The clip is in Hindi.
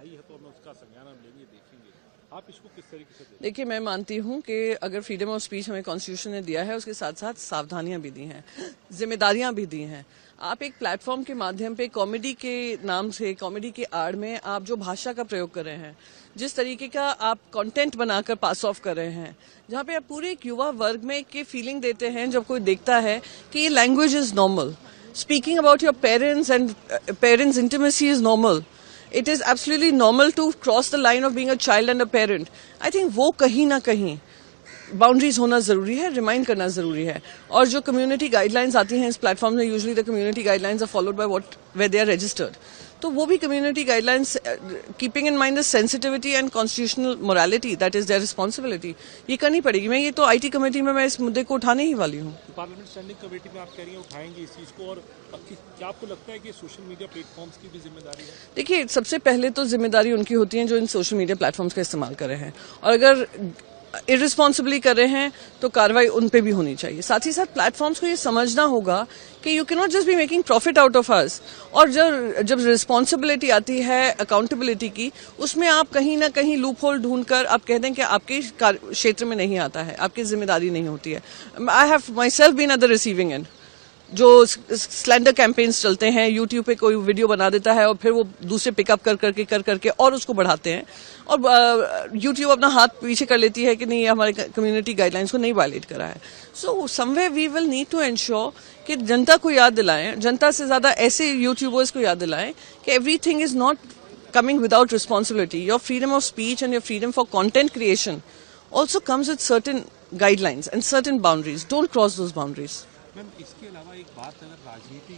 आई है तो हमें उसका संज्ञान हम लेंगे, देखेंगे। आप इसको किस तरीके से देखते देखिए, मैं मानती हूँ कि अगर फ्रीडम ऑफ स्पीच हमें कॉन्स्टिट्यूशन ने दिया है, उसके साथ साथ सावधानियां भी दी हैं, जिम्मेदारियां भी दी हैं। आप एक प्लेटफॉर्म के माध्यम पे कॉमेडी के नाम से, कॉमेडी के आड़ में आप जो भाषा का प्रयोग कर रहे हैं, जिस तरीके का आप कंटेंट बनाकर पास ऑफ कर रहे हैं, जहाँ पे आप पूरे एक युवा वर्ग में एक फीलिंग देते हैं जब कोई देखता है कि ये language is normal, speaking about your parents and parents intimacy is normal, it is absolutely normal to cross the line of being a child and a parent. I think वो कहीं ना कहीं बाउंड्रीज होना जरूरी है, रिमाइंड करना जरूरी है। और जो कम्युनिटी गाइडलाइंस आती हैं इस प्लेटफॉर्म में, usually the community guidelines are followed by what where they are registered, तो वो भी community guidelines keeping in mind the sensitivity and constitutional morality, that is their responsibility, ये करनी पड़ेगी। मैं ये तो आईटी कमेटी में मैं इस मुद्दे को उठाने ही वाली हूँ। पार्लियामेंट स्टैंडिंग कमेटी में आप कह रही हैं उठाएंगे इस चीज़ को, और क्या आपको लगता है कि सोशल मीडिया प्लेटफॉर्म्स की भी जिम्मेदारी है? देखिए, सबसे पहले तो जिम्मेदारी उनकी होती है जो इन सोशल मीडिया प्लेटफॉर्म्स का इस्तेमाल कर रहे हैं, और अगर इररिस्पॉन्सिबली कर रहे हैं तो कार्रवाई उन पे भी होनी चाहिए। साथ ही साथ प्लेटफॉर्म्स को ये समझना होगा कि you can not just be making profit out of us, और जब रिस्पॉन्सिबिलिटी आती है अकाउंटेबिलिटी की, उसमें आप कहीं ना कहीं लूप होल ढूंढकर आप कह दें कि आपके क्षेत्र में नहीं आता है, आपकी जिम्मेदारी नहीं होती है। I have myself been at the receiving end, जो स्लैंडर कैंपेन्स चलते हैं, यूट्यूब पे कोई वीडियो बना देता है और फिर वो दूसरे पिकअप कर करके और उसको बढ़ाते हैं, और यूट्यूब अपना हाथ पीछे कर लेती है कि नहीं, हमारे कम्युनिटी गाइडलाइंस को नहीं वायलेट करा है। So somewhere we will need to ensure कि जनता को याद दिलाएं, जनता से ज़्यादा ऐसे यूट्यूबर्स को याद दिलाएं कि everything is not coming without responsibility. Your freedom of speech and your freedom for content creation also comes with certain guidelines and certain boundaries. Don't cross those boundaries. Ma'am, इसके अलावा एक बात, अगर राजनीति